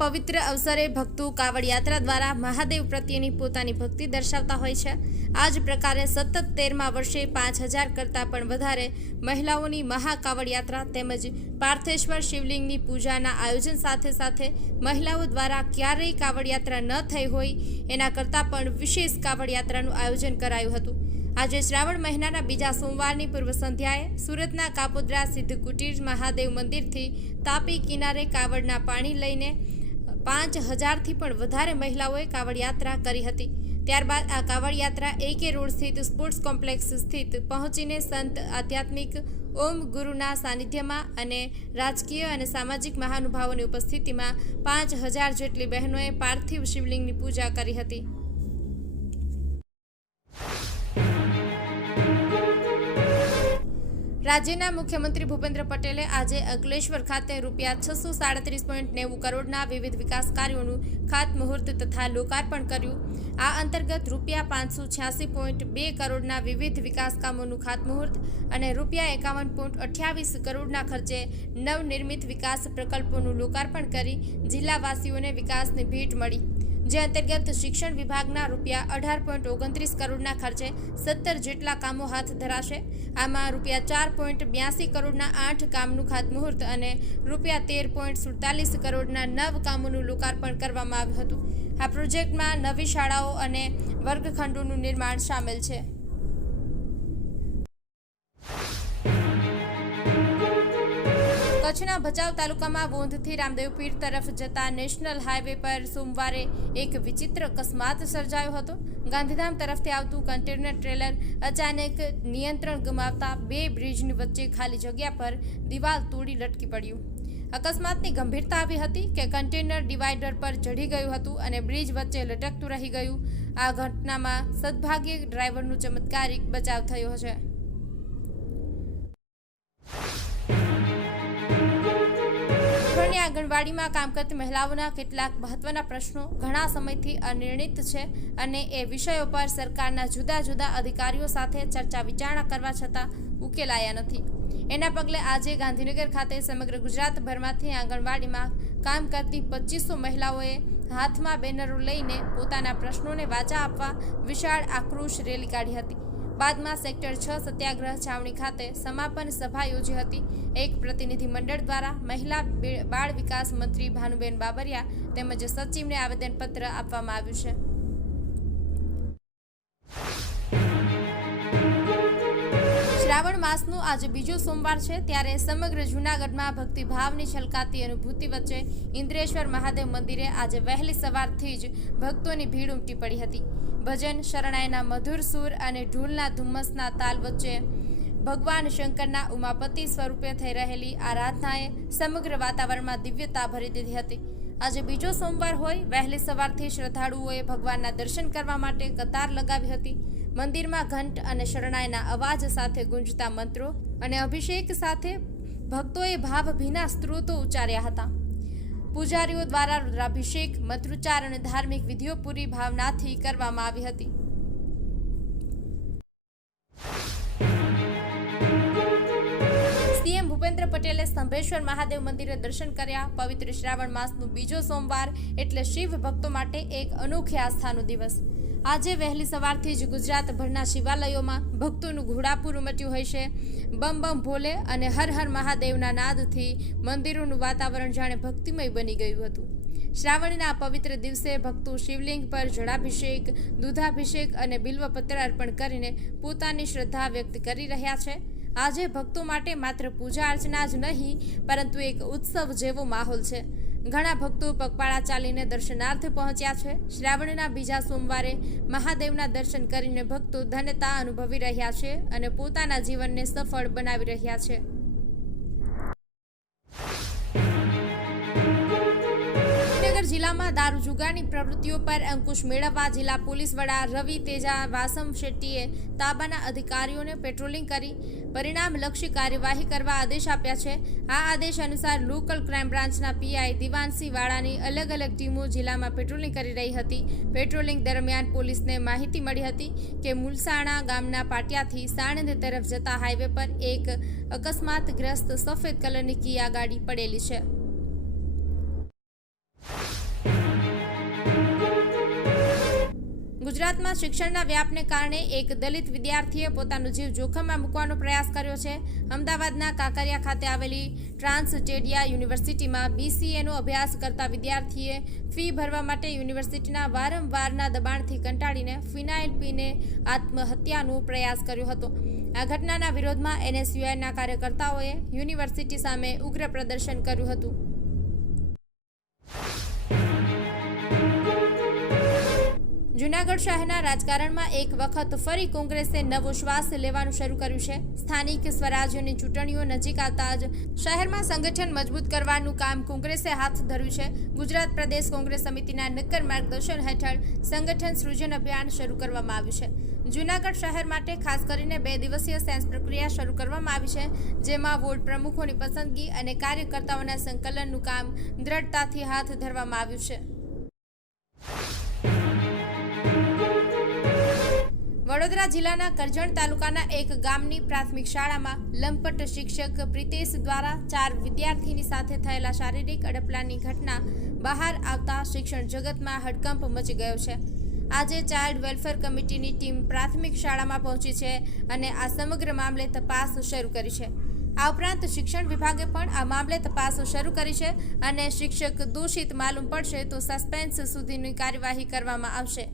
પવિત્ર અવસરે ભક્તો કાવડ યાત્રા દ્વારા મહાદેવ પ્રત્યેની પોતાની ભક્તિ દર્શાવતા હોય છે. આ જ પ્રકારે સતત તેરમા વર્ષે પાંચ હજાર કરતાં પણ વધારે મહિલાઓની મહાકાવડ યાત્રા તેમજ પાર્થેશ્વર શિવલિંગની પૂજાના આયોજન સાથે સાથે મહિલાઓ દ્વારા ક્યારેય કાવડ યાત્રા ન થઈ હોય એના કરતાં પણ વિશેષ કાવડ યાત્રાનું આયોજન કરાયું હતું. આજે શ્રાવણ મહિનાના બીજા સોમવારની પૂર્વ સંધ્યાએ સુરતના કાપોદ્રા સિદ્ધ કુટીર મહાદેવ મંદિરથી તાપી કિનારે કાવડના પાણી લઈને પાંચ હજારથી પણ વધારે મહિલાઓએ કાવડ યાત્રા કરી હતી. ત્યારબાદ આ કાવડ યાત્રા એકે રોડ સ્થિત સ્પોર્ટ્સ કોમ્પ્લેક્સ સ્થિત પહોંચીને સંત આધ્યાત્મિક ઓમ ગુરુના સાનિધ્યમાં અને રાજકીય અને સામાજિક મહાનુભાવોની ઉપસ્થિતિમાં પાંચ હજાર જેટલી બહેનોએ પાર્થિવ શિવલિંગની પૂજા કરી હતી. રાજ્યના મુખ્યમંત્રી ભૂપેન્દ્ર પટેલે આજે અંકલેશ્વર ખાતે રૂપિયા છસો સાડત્રીસ પોઈન્ટ નેવું કરોડના વિવિધ વિકાસ કાર્યોનું ખાતમુહૂર્ત તથા લોકાર્પણ કર્યું. આ અંતર્ગત રૂપિયા પાંચસો છ્યાસી પોઈન્ટ બે કરોડના વિવિધ વિકાસ કામોનું ખાતમુહૂર્ત અને રૂપિયા એકાવન પોઈન્ટ અઠ્યાવીસ કરોડના ખર્ચે નવનિર્મિત વિકાસ પ્રકલ્પોનું લોકાર્પણ કરી જિલ્લાવાસીઓને વિકાસની ભેટ મળી. જે અંતર્ગત શિક્ષણ વિભાગના રૂપિયા અઢાર પોઈન્ટ ઓગણત્રીસ કરોડના ખર્ચે સત્તર જેટલા કામો હાથ ધરાશે. આમાં રૂપિયા ચાર પોઈન્ટ બ્યાસી કરોડના આઠ કામનું ખાતમુહૂર્ત અને રૂપિયા તેર પોઈન્ટ સુડતાલીસ કરોડના નવ કામોનું લોકાર્પણ કરવામાં આવ્યું હતું. આ પ્રોજેક્ટમાં નવી શાળાઓ અને વર્ગખંડોનું નિર્માણ સામેલ છે. કચ્છના ભચાઉ તાલુકામાં વોંધથી રામદેવપીર તરફ જતા નેશનલ હાઈવે પર સોમવારે એક વિચિત્ર અકસ્માત સર્જાયો હતો. ગાંધીધામ તરફથી આવતું કન્ટેનર ટ્રેલર અચાનક નિયંત્રણ ગુમાવતા બે બ્રિજની વચ્ચે ખાલી જગ્યા પર દિવાલ તોડી લટકી પડ્યું. અકસ્માતની ગંભીરતા આવી હતી કે કન્ટેનર ડિવાઈડર પર ચઢી ગયું હતું અને બ્રિજ વચ્ચે લટકતું રહી ગયું. આ ઘટનામાં સદભાગ્યે ડ્રાઈવરનું ચમત્કારિક બચાવ થયો છે. ધોરણી આંગણવાડીમાં કામ કરતી મહિલાઓના કેટલાક મહત્વના પ્રશ્નો ઘણા સમયથી અનિર્ણિત છે અને એ વિષયો પર સરકારના જુદા જુદા અધિકારીઓ સાથે ચર્ચા વિચારણા કરવા છતાં ઉકેલાયા નથી. એના પગલે આજે ગાંધીનગર ખાતે સમગ્ર ગુજરાતભરમાંથી આંગણવાડીમાં કામ કરતી પચીસો મહિલાઓએ હાથમાં બેનરો લઈને પોતાના પ્રશ્નોને વાચા આપવા વિશાળ આક્રોશ રેલી કાઢી હતી. બાદમાં સેક્ટર છ સત્યાગ્રહ છાવણી ખાતે સમાપન સભા યોજી હતી. એક પ્રતિનિધિ મંડળ દ્વારા મહિલા બાળ વિકાસ મંત્રી ભાનુબેન બાબરિયા તેમજ સચિવને આવેદનપત્ર આપવામાં આવ્યું છે. શ્રાવણ માસનો આજે બીજો સોમવાર છે, ત્યારે સમગ્ર જૂનાગઢમાં ભક્તિભાવની છલકાતી અનુભૂતિ વચ્ચે ઇન્દ્રેશ્વર મહાદેવ મંદિરે આજે વહેલી સવારથી જ ભક્તોની ભીડ ઉમટી પડી હતી. ભજન શરણાઈના મધુર સૂર અને ઢૂલના ધુમ્મસના તાલ વચ્ચે ભગવાન શંકરના ઉમાપતિ સ્વરૂપે થઈ રહેલી આરાધનાએ સમગ્ર વાતાવરણમાં દિવ્યતા ભરી દીધી હતી. આજે બીજો સોમવાર હોય, વહેલી સવારથી શ્રદ્ધાળુઓએ ભગવાનના દર્શન કરવા માટે કતાર લગાવી હતી. મંદિરમાં ઘંટ અને શરણાઈના અવાજ સાથે ગુંજતા મંત્રો અને અભિષેક સાથે ભક્તોએ ભાવભીના સ્ત્રોતો ઉચ્ચાર્યા હતા. પૂજારીઓ દ્વારા રુદ્રાભિષેક મંત્રોચ્ચાર અને ધાર્મિક વિધિઓ પૂરી ભાવનાથી કરવામાં આવી હતી. સીએમ ભૂપેન્દ્ર પટેલે સ્તંભેશ્વર મહાદેવ મંદિરે દર્શન કર્યા. પવિત્ર શ્રાવણ માસનું બીજો સોમવાર એટલે શિવ ભક્તો માટે એક અનોખી આસ્થાનો દિવસ. આજે વહેલી સવારથી જ ગુજરાતભરના શિવાલયોમાં ભક્તોનું ઘોડાપુર ઉમટ્યું હોય છે. બમ બમ ભોલે અને હર હર મહાદેવના નાદથી મંદિરોનું વાતાવરણ જાણે ભક્તિમય બની ગયું હતું. શ્રાવણના પવિત્ર દિવસે ભક્તો શિવલિંગ પર જળાભિષેક, દૂધાભિષેક અને બિલ્વપત્ર અર્પણ કરીને પોતાની શ્રદ્ધા વ્યક્ત કરી રહ્યા છે. આજે ભક્તો માટે માત્ર પૂજા અર્ચના જ નહીં, પરંતુ એક ઉત્સવ જેવો માહોલ છે. ઘણા ભક્તો પગપાળા ચાલીને દર્શનાર્થે પહોંચ્યા છે. શ્રાવણના બીજા સોમવારે મહાદેવના દર્શન કરીને ભક્તો ધન્યતા અનુભવી રહ્યા છે અને પોતાના જીવનને સફળ બનાવી રહ્યા છે. ગાંધીનગર જિલ્લામાં દારૂ જુગારની પ્રવૃત્તિઓ પર અંકુશ મેળવવા જિલ્લા પોલીસ વડા રવિ તેજા વાસમ શેટ્ટીએ તાબાના અધિકારીઓને પેટ્રોલિંગ કરી પરિણામલક્ષી કાર્યવાહી કરવા આદેશ આપ્યા છે. આ આદેશ અનુસાર લોકલ ક્રાઇમ બ્રાન્ચના પીઆઈ દિવાનસિંહ વાળાની અલગ અલગ ટીમો જિલ્લામાં પેટ્રોલિંગ કરી રહી હતી. પેટ્રોલિંગ દરમિયાન પોલીસને માહિતી મળી હતી કે મુલસાણા ગામના પાટિયાથી સાણંદ તરફ જતા હાઈવે પર એક અકસ્માતગ્રસ્ત સફેદ કલરની કિયા ગાડી પડેલી છે. ગુજરાતમાં શિક્ષણના વ્યાપને કારણે એક દલિત વિદ્યાર્થીએ પોતાનો જીવ જોખમમાં મૂકવાનો પ્રયાસ કર્યો છે. અમદાવાદના કાંકરિયા ખાતે આવેલી ટ્રાન્સટેડિયા યુનિવર્સિટીમાં બીસીએનો અભ્યાસ કરતા વિદ્યાર્થીએ ફી ભરવા માટે યુનિવર્સિટીના વારંવારના દબાણથી કંટાળીને ફિનાઇલ પીને આત્મહત્યાનો પ્રયાસ કર્યો હતો. આ ઘટનાના વિરોધમાં એનએસયુઆઈના કાર્યકર્તાઓએ યુનિવર્સિટી સામે ઉગ્ર પ્રદર્શન કર્યું હતું. જૂનાગઢ શહેરના રાજકારણમાં એક વખત ફરી કોંગ્રેસે નવો શ્વાસ લેવાનું શરૂ કર્યું છે. સ્થાનિક સ્વરાજ્યની ચૂંટણીઓ નજીક આવતા જ શહેરમાં સંગઠન મજબૂત કરવાનું કામ કોંગ્રેસે હાથ ધર્યું છે. ગુજરાત પ્રદેશ કોંગ્રેસ સમિતિના નક્કર માર્ગદર્શન હેઠળ સંગઠન સૃજન અભિયાન શરૂ કરવામાં આવ્યું છે. જૂનાગઢ શહેર માટે ખાસ કરીને બે દિવસીય સેન્સ પ્રક્રિયા શરૂ કરવામાં આવી છે, જેમાં વોર્ડ પ્રમુખોની પસંદગી અને કાર્યકર્તાઓના સંકલનનું કામ દ્રઢતાથી હાથ ધરવામાં આવ્યું છે. વડોદરા જિલ્લાના કરજણ તાલુકાના એક ગામની પ્રાથમિક શાળામાં લંપટ શિક્ષક પ્રિતેશ દ્વારા ચાર વિદ્યાર્થીની સાથે થયેલા શારીરિક અડપલાની ઘટના બહાર આવતા શિક્ષણ જગતમાં હડકંપ મચી ગયો છે. આજે ચાઇલ્ડ વેલફેર કમિટીની ટીમ પ્રાથમિક શાળામાં પહોંચી છે અને આ સમગ્ર મામલે તપાસ શરૂ કરી છે. આ ઉપરાંત શિક્ષણ વિભાગે પણ આ મામલે તપાસ શરૂ કરી છે અને શિક્ષક દોષિત માલુમ પડશે તો સસ્પેન્સ સુધીની કાર્યવાહી કરવામાં આવશે.